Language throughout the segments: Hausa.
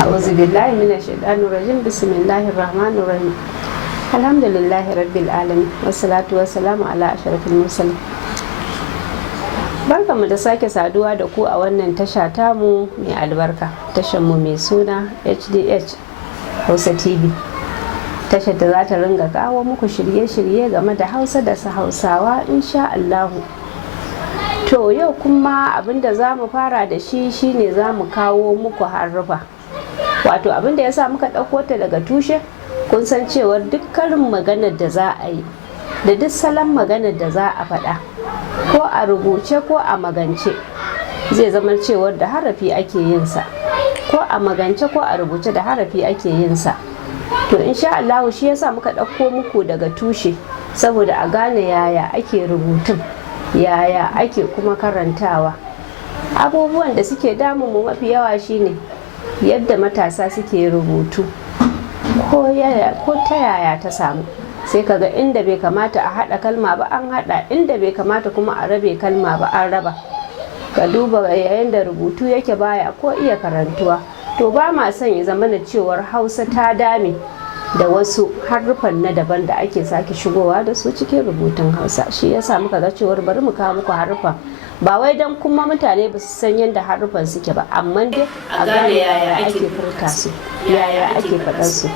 A'udhu billahi minash shaitanir rajim. Bismillahir rahmanir rahim. Alhamdulillahi rabbil alamin. Wassalatu wassalamu ala ashrafil mursalin. Barkanmu da sake saduwa da ku a wannan tasha tamu mai albarka. Tashar mu mai suna HDH Hausa TV. Tashar da za ta ringa kawo muku shirye-shirye game da Hausa da Hausawa insha Allahu. To yau kuma abinda za mu fara da shi shine za mu kawo muku haruffa. Wato abinda ya sa muka ɗauko ta daga tushe, kun san cewar duk karin maganar da za a yi da duk salon maganar da za a faɗa, ko a rubuce ko a magance, zai zama cewar da harafi ake yin sa, ko a magance ko a rubuce da harafi ake yin sa. To insha Allah shi yasa muka ɗauko muku daga tushe, saboda a gane yaya ake rubutun, yaya ake kuma karantawa. Abubuwan da suke damun mu mafi yawa shine yadda matasa suke rubutu, ko ta yaya ta samu, sai kaga inda bai kamata a haɗa kalma ba an haɗa, inda bai kamata kuma a rabe kalma ba an raba. Ka duba yayin da rubutu yake baya ko iya karantuwa. To ba ma son ya zama na cewar Hausa ta dame da wasu haruffan na daban da ake sake shigowa da su cikin rubutun Hausa. Shi yasa muka ga cewar bari mu kawo muku haruffan, ba wai dan kuma mutane ba su san yadda haruffan suke ba, amma dai a gane yaya ake furta su, yaya ake faɗar su.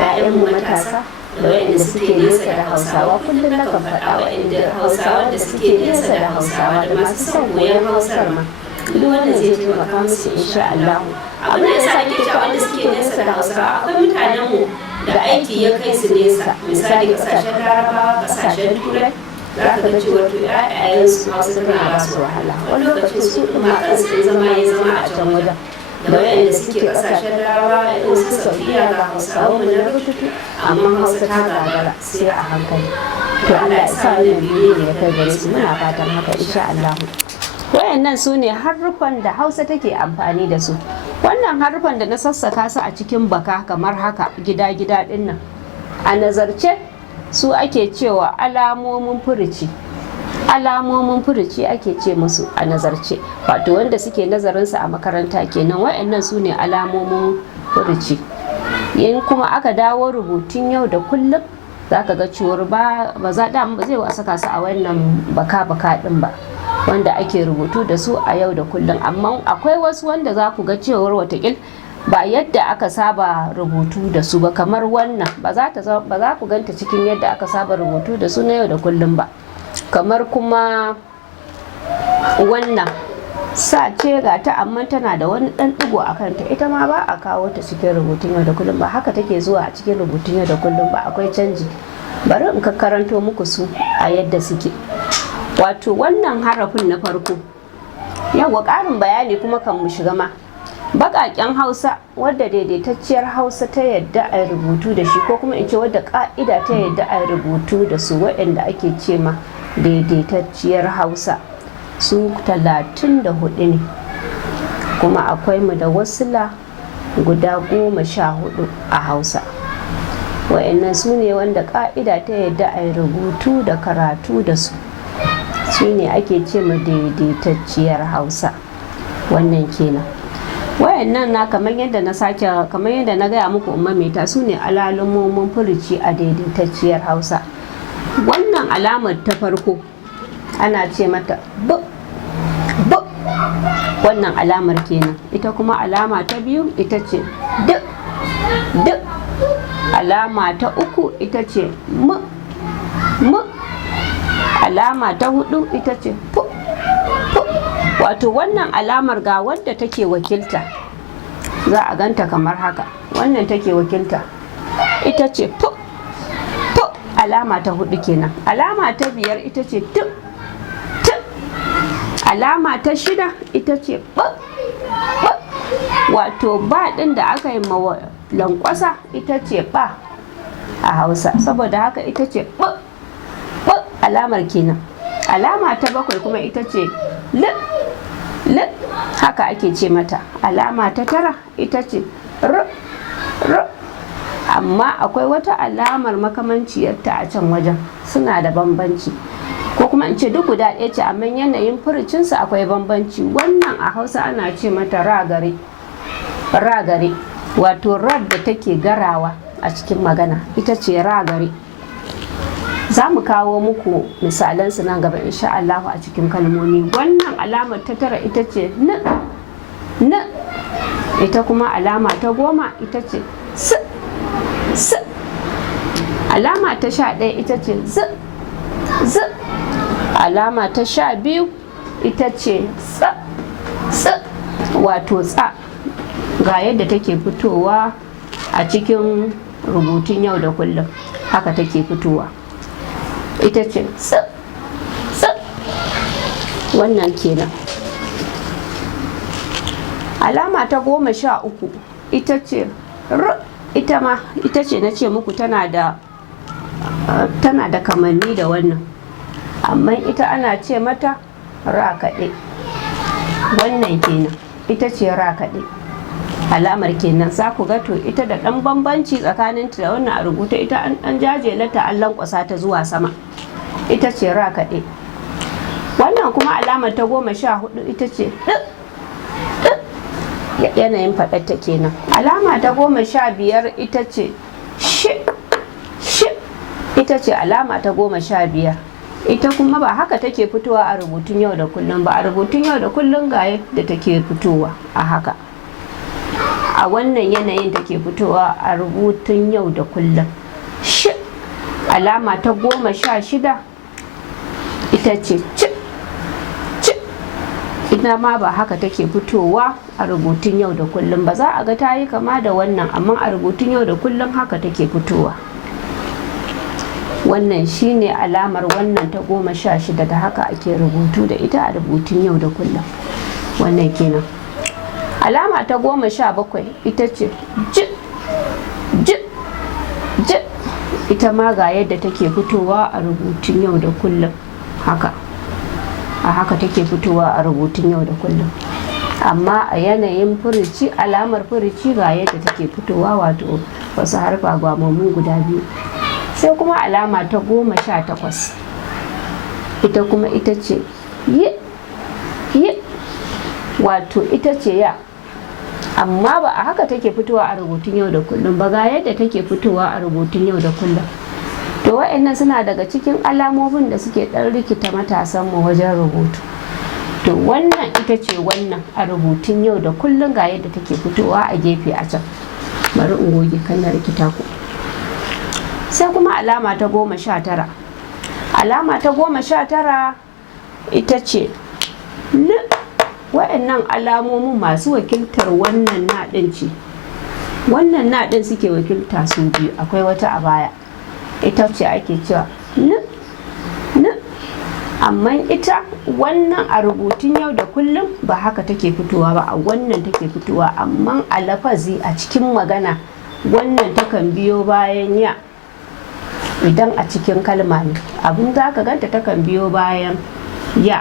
‘Ya'yanmu matasa da waɗanda suke nesa da Hausawa, kullum na kan faɗa waɗanda Hausawa da suke nesa da Hausawa da masu son koyon Hausar ma, duk wanda zai taimaka musu insha Allah. Abin da yasa ake cewa wanda suke nesa da Hausawa, akwai mutanenmu da aiki ya kai su nesa, misali kasashen Larabawa, kasashen Turai, za ka ga cewa to ‘ya'yayensu Hausa tana ba su wahala. Wani lokacin su ɗin ma kansu zama a can wajen. Da waɗanda suke kasashen Larabawa irin su Saudiya ga Hausawa mu na rubutu, amma Hausa ta gagara sai a hankali. To Allah ya sa wannan bidiyo ya kai gare su, muna fatan haka insha Allah. Wayannan su ne haruffan da Hausa take amfani da su. Wannan haruffan da na sassaka su a cikin baka kamar haka gida-gida ɗin nan, a nazarce su ake cewa alamomin furuci. Alamomin furuci ake ce musu a nazarce, wato wanda suke nazarinsa a makaranta kenan. Wayannan su ne alamomin furuci. In kuma aka dawo rubutun yau da kullum, za ka ga cewar ba zai saka su a wannan baka din ba, wanda ake rubutu da su a yau da kullum. Amma akwai wasu wanda za ku ga cewar watakil ba yadda aka saba rubutu da su ba, kamar wannan ba za ku ganta cikin yadda aka saba rubutu da su na yau da kullum ba. Kamar kuma wannan sa ce ga ta, amma tana da wani ɗan ɗigo a kanta, ita ma ba a kawo ta cikin rubutun yau da kullum ba, haka take zuwa a cikin rubutun yau da kullum ba, akwai canji. Bari in ka karanto muku su a yadda suke. Wato wannan harafin na farko, yawa ƙarin bayani kuma kan mu shiga ma, baƙaƙen Hausa wadda daidaitacciyar Hausa ta yadda a rubutu da shi, ko kuma in ce wadda ƙa'ida ta yadda a rubutu da su, waɗanda ake ce ma daidaitacciyar Hausa, su 34 ne, kuma akwai mu da wasila guda 14 a Hausa. Waɗannan su ne wanda ƙa'ida ta yadda a rubutu da karatu da su, su ne ake ce ma daidaitacciyar Hausa. Wannan kenan. Wayannan na kamar yadda na gaya muku ummamita, su ne alamomin furuci a daidaitacciyar Hausa. Wannan alamar ta farko ana ce mata b, wannan alamar kenan. Ita kuma alama ta biyu ita ce d. Alama ta uku ita ce m. Alama ta hudu ita ce p. Wato wannan alamar ga wadda take wakilta, za a ganta kamar haka. Wannan take wakilta ita ce p. Alama ta hudu kenan. Alama ta biyar ita ce t. Alama ta shida ita ce b. Wato ba din da aka yi lankwasa ita ce ba a Hausa, saboda haka ita ce b. Alamar kenan. Alama ta bakwai kuma ita ce l. Haka ake ce mata. Alama ta tara ita ce r. Amma akwai wata alamar makamanciyarta a can wajen, suna da bambanci, ko kuma in ce duk guda ɗaya ce, amma yanayin furucinsu akwai bambanci. Wannan a Hausa ana ce mata ragare, wato rad da take garawa a cikin magana ita ce ra gare. Za mu kawo muku misalan su nan gaba insha Allah a cikin kalmomi. Wannan alamar ta tara ita ce n. Ita kuma alama ta 10 ita ce s. Alama ta 11 ita ce z. Alama ta 12 ita ce s, wato tsa. Ga yadda take fitowa a cikin rubutun yau da kullum, haka take fitowa, ita ce s. Wannan kenan. Alama ta 13 ita ce r. Ita ma ita ce na ce muku tana da kamanni da wannan, amma ita ana ce mata ra kaɗe. Wannan kenan, ita ce ra kaɗe. Alamar kenan za ku ga to ita da ɗan bambanci tsakaninta da wannan a rubuta, ita an jajelata an lankwasa ta zuwa sama, ita ce ra kaɗe. Wannan kuma alamar ta 14 ita ce yanayin faɗarta kenan. Alama ta 15 ita ce sh. Ita ce alama ta 15. Ita kuma ba haka take fitowa a rubutun yau da kullum ba. A rubutun yau da kullum ga yadda take fitowa a haka, a wannan yanayin take fitowa a rubutun yau da kullum. Sh. Alama ta 16 ita ce c. Ita ma ba haka take fitowa a rubutun yau da kullum ba. Za a ga ta yi kama da wannan, amma a rubutun yau da kullum haka take fitowa. Wannan shine alamar wannan ta 16 da haka ake rubutu da ita a rubutun yau da kullum. Wannan kenan. Alama ta 17 ita ce j. Ita ma ga yadda take fitowa a rubutun yau da kullum, haka. A haka take fitowa a rubutun yau da kullum, amma a yanayin furici, alamar furici ga yadda take fitowa, wato wasu harfa gwamammu guda biyu. Sai kuma alama ta 18 ita kuma ita ce y, wato ita ce ya, amma ba a haka take fitowa a rubutun yau da kullum ba, ga yadda take fitowa a rubutun yau da kullum. To wa'annan suna daga cikin alamomin da suke ɗan rikita matasanmu wajen rubutu. To wannan ita ce wannan a rubutun yau da kullum, ga yadda take fitowa a gefe a can. Bari in goge kan na rikita ku. Sai kuma alama ta 19. Alama ta 19 ita ce n. Wa'annan alamomin masu wakiltar wannan naɗin ce. Wannan naɗin suke wakilta su biyu, akwai wata a baya. Ita ce ake cewa n. Amma ita wannan a rubutun yau da kullum ba haka take fitowa ba, a wannan take fitowa, amma a lafazi a cikin magana wannan takan biyo bayan ya. Idan a cikin kalma ne, abin za ka ganta takan biyo bayan ya.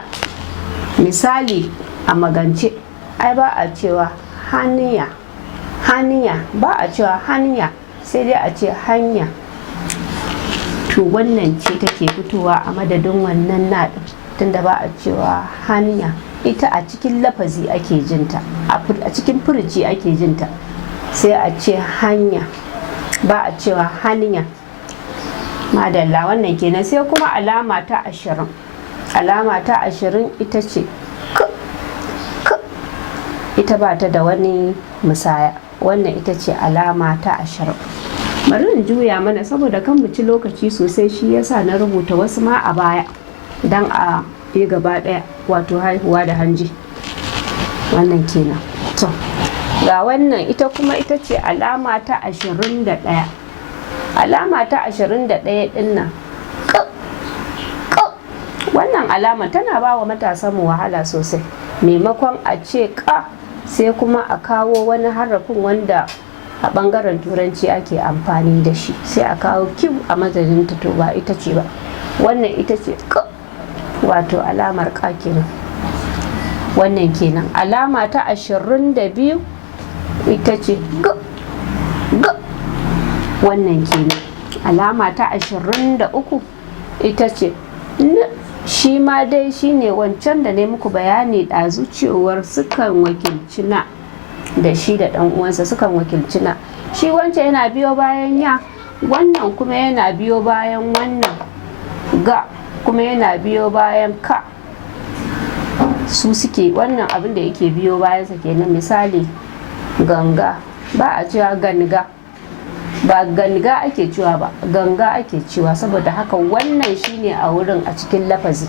Misali a magance, ai ba a cewa haniya, ba a cewa hanya, sai dai a ce hanya. To wannan ce take fitowa a madadin wannan naɗin, tunda ba a cewa hanya. Ita a cikin lafazi ake jinta, a cikin furuci ake jinta, sai a ce hanya, ba a cewa hanya. Madalla, wannan kenan. Sai kuma alama ta 20. Alama ta 20 ita ce k. Ita ba ta da wani musaya. Wannan ita ce alama ta 20. Bari in juya mana saboda kan mu ci lokaci sosai, shi yasa na rubuta wasu ma a baya dan a yi gaba daya, wato haihuwa da hanji. Wannan kenan. To ga wannan ita kuma ita ce alama ta 21. Alama ta 21 din nan k. Wannan alama tana ba wa matasan mu wahala sosai. Maimakon a ce ka, sai kuma a kawo wani harafin wanda a bangaren turanci ake amfani da shi, sai a kawo q a madadin ta. To ba ita ce ba, wannan ita ce k, wato alamar ka kenan. Wannan kenan. Alama ta 22 ita ce g. Wannan kenan. Alama ta 23 ita ce n. Shi ma dai shine wancan da ne muku bayani ɗazu cewar sukan wakilci na. da shi da ɗan uwansa sukan wakilci na. Shi wancan yana biyo bayan ya, wannan kuma yana biyo bayan wannan, ga kuma yana biyo bayan ka. Su suke wannan abin da yake biyo bayansa kenan. Misali ganga ba a cewa ganga, ba ganga ake cewa ba, ganga ake cewa. Saboda haka wannan shine a wurin a cikin lafazi,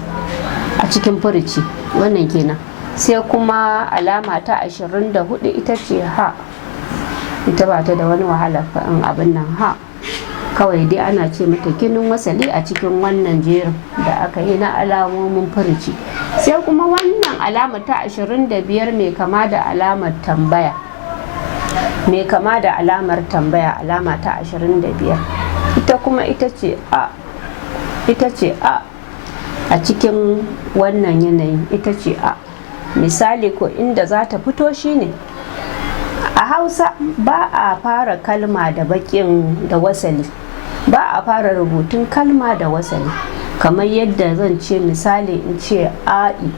a cikin furuci, wannan kenan. Sai kuma alama ta 24 ita ce ha. Ita ba ta da wani wahala fa'in abin nan, ha kawai dai ana ce mata kinin wasali a cikin wannan jerin da aka yi na alamomin furuci. Sai kuma wannan alama ta 25 mai kama da alamar tambaya, mai kama da alamar tambaya, alama ta 25 ita kuma ita ce a, ita ce a cikin wannan yanayin, ita ce a. Misali ko inda za ta fito shine a Hausa ba a fara kalma da bakin da wasali, ba a fara rubutun kalma da wasali. Kamar yadda zan ce misali in ce a'i,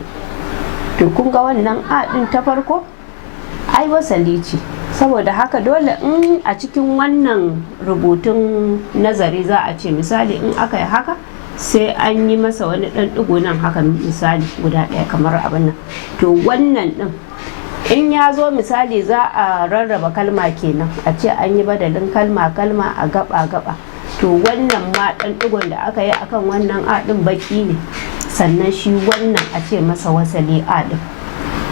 to kun ga wannan a din ta farko ai wasali ce. Saboda haka dole in a cikin wannan rubutun nazari za a ce misali in aka yi haka sai an yi masa wani ɗan ɗigo nan haka, misali guda ɗaya kamar abin nan. To wannan ɗin in ya zo misali za a rarraba kalma kenan, a ce an yi badalin kalma a gaba. To wannan ma ɗan ɗigon da aka yi akan wannan a ɗin baki ne, sannan shi wannan a ce masa wasali a ɗin.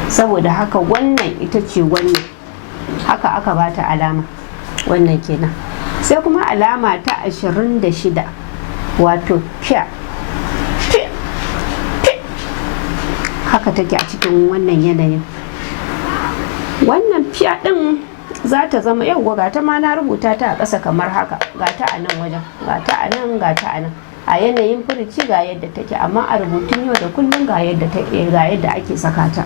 Saboda haka wannan ita ce wannan, haka aka bata alama, wannan kenan. Sai kuma alama ta 26 wato fiya, haka take a cikin wannan yanayin. Wannan fiya din za ta zama yauwa, ga ta ma na rubuta ta a ƙasa kamar haka, ga ta a nan wajen, ga ta a nan, ga ta a nan. A yanayin furuci ga yadda take, amma a rubutun yau da kullum ga yadda ake saka ta.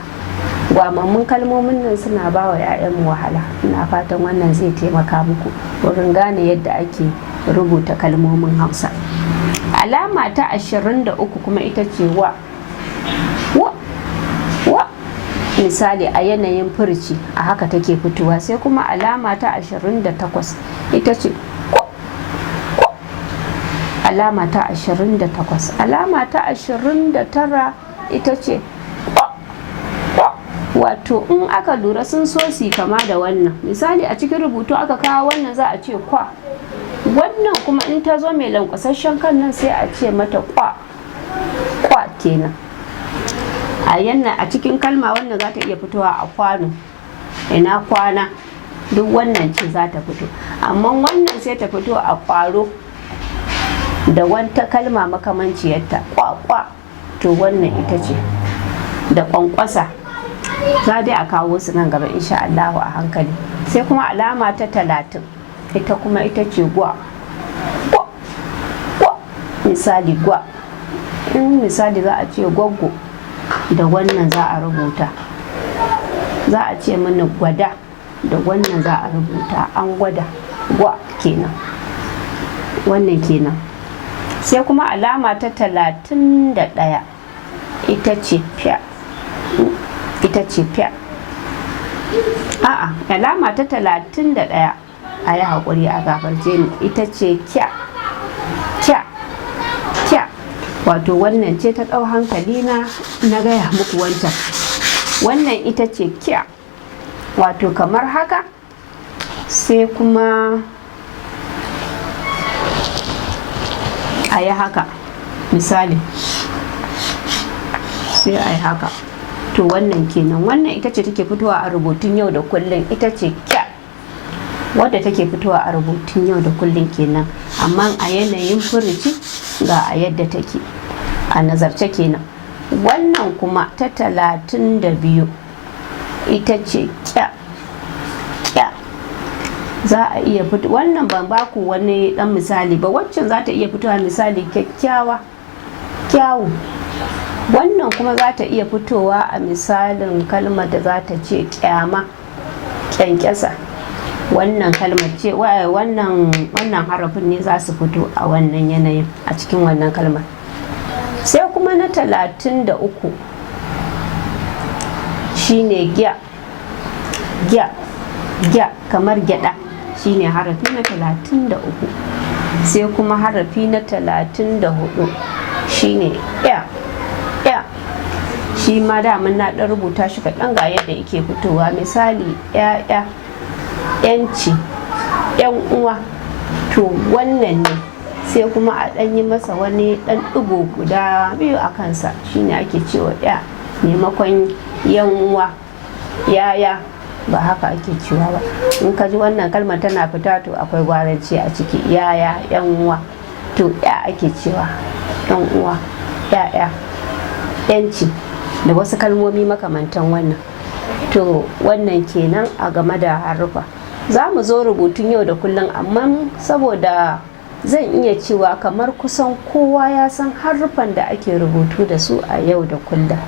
Gwamammun kalmomin nan suna ba wa 'ya'yanmu wahala. Ina fatan wannan zai taimaka muku wurin gane yadda ake rubuta kalmomin Hausa. Alama ta 23 kuma ita ce wa. Misali a yanayin furuci a haka take fitowa. Sai kuma alama ta 28 ita ce ko. Alama ta 28. Alama ta 29 ita ce wato in aka lura sun so su kama da wannan. Misali a cikin rubutu aka kawo wannan za a ce kwa, wannan kuma in ta zo mai lankwasashen kan nan sai a ce mata kwa kenan. A cikin kalma wannan za ta iya fitowa a kwano, ina kwana, duk wannan ce za ta fito. Amma wannan sai ta fito a kwaro da wata kalma makamanciyarta, kwa. To wannan ita ce. Da kwankwasa za dai a kawo su nan gaba insha Allahu a hankali. Sai kuma alama ta 30 ita kuma ita ce gwa. Misali gwa, in misali za a ce gwaggo, da wannan za a rubuta. Za a ce mana gwada, da wannan za a rubuta, an gwada, gwa kenan. Wannan kenan. Sai kuma alama ta 31 ita ce fiya. A'a, alama ta 31 a yi haƙuri a gafarce ni, ita ce kya. Wato wannan ce ta ɗau hankali na gaya muku wancan. Wannan ita ce kya, wato kamar haka. Sai kuma a yi haka, misali sai a yi haka. To wannan kenan. Wannan ita ce take fitowa a rubutun yau da kullum, ita ce kya, wadda take fitowa a rubutun yau da kullum kenan. Amma a yanayin furuci ga a yadda take a nazarce kenan. Wannan kuma ta 32 ita ce kya. Za a iya fito, wannan ban baku wani dan misali ba, waccan za ta iya fitowa misali kyakkyawa, kyawu. Wannan kuma za ta iya fitowa a misalin kalmar da za ta ce kyama, kyankyasa. Wannan kalmar ce, wannan harafin ne za su fito a wannan yanayin, a cikin wannan kalmar. Sai kuma na 33 shine gya. gya kamar gyada shine harafi na 33. Sai kuma harafi na 34 shine ya. Shi ma daman na ɗan rubuta shi kaɗan ga yadda yake fitowa. Misali ya'ya, yanci, yan uwa, to wannan ne. Sai kuma a ɗan yi masa wani ɗan ɗigo guda 2 a kansa, shine ake cewa ya, maimakon yan uwa, yaya, ba haka ake cewa ba. In ka ji wannan kalmar tana fita to akwai gwaranci a ciki. Yaya, yan uwa, to ya ake cewa, yan uwa, ya'ya, yanci, da wasu kalmomi makamantan wannan. To wannan kenan a game da haruffa. Za mu zo rubutun yau da kullum, amma saboda zan iya cewa kamar kusan kowa ya san haruffan da ake rubutu da su a yau da kullum,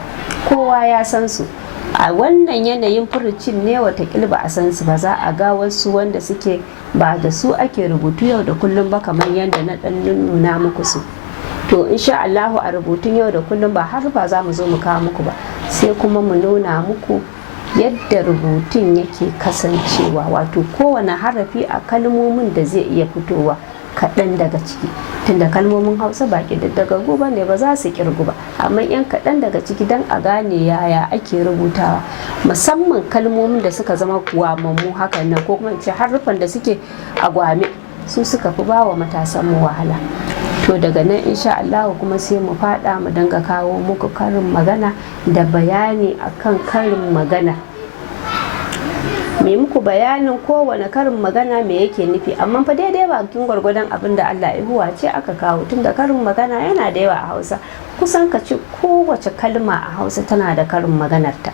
kowa ya san su. A wannan yanayin furucin ne watakila ba a san su ba, za a ga wasu wanda suke ba da su ake rubutu yau da kullum ba, kamar yadda na ɗan nuna muku su. To insha Allahu a rubutun yau da kullum ba haruffa za mu zo mu kawo muku ba, sai kuma mu nuna muku yadda rubutun yake kasancewa, wato kowane harafi a kalmomin da zai iya fitowa kaɗan daga ciki, tunda kalmomin Hausa ba ƙididdigaggu ba ne, ba za su ƙirgu ba, amma yan kaɗan daga ciki don a gane yaya ake rubutawa, musamman kalmomin da suka zama gwamammu hakan nan, ko kuma ce haruffan da suke a gwame, su suka fi ba wa matasan mu wahala. To daga nan insha Allah kuma sai mu fada mu dinga kawo muku karin magana da bayani akan karin magana, me muku bayanin kowane karin magana me yake nufi, amma fa daidai bakin gwargwadon abin da Allah ya huwace aka kawo, tunda karin magana yana da yawa a Hausa. Kusan ka ce kowace kalma a Hausa tana da karin maganarta,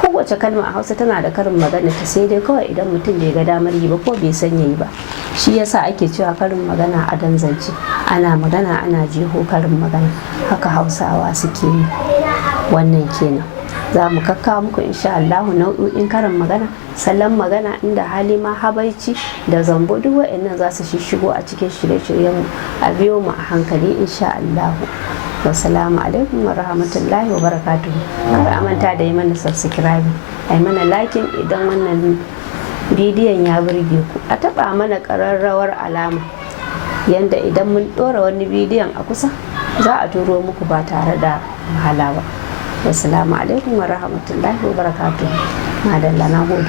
kowace kalma a Hausa tana da karin maganarta, sai dai kawai idan mutum bai ga damar yi ba ko bai san yayi ba. Shi yasa ake cewa karin magana a zance, ana magana ana jeho karin magana, haka Hausawa suke yi. Wannan kenan. Za mu kakkawo muku insha Allah nau'o'in karin magana, salon magana, inda hali ma habaici da zambo, duk wa'annan za su shigo a cikin shirye-shiryen mu. A biyo mu a hankali insha Allah. Wassalamu alaikum wa rahmatullahi wa barakatuhu. Kar a manta da yi mana subscribe, a yi mana liking idan wannan bidiyon ya burge ku, a taba mana ƙararrawar alama yanda idan mun ɗora wani bidiyon a kusa za a turo muku ba tare da wahala ba. Wassalamu alaikum wa rahmatullahi wa barakatuhu. Madalla, na gode.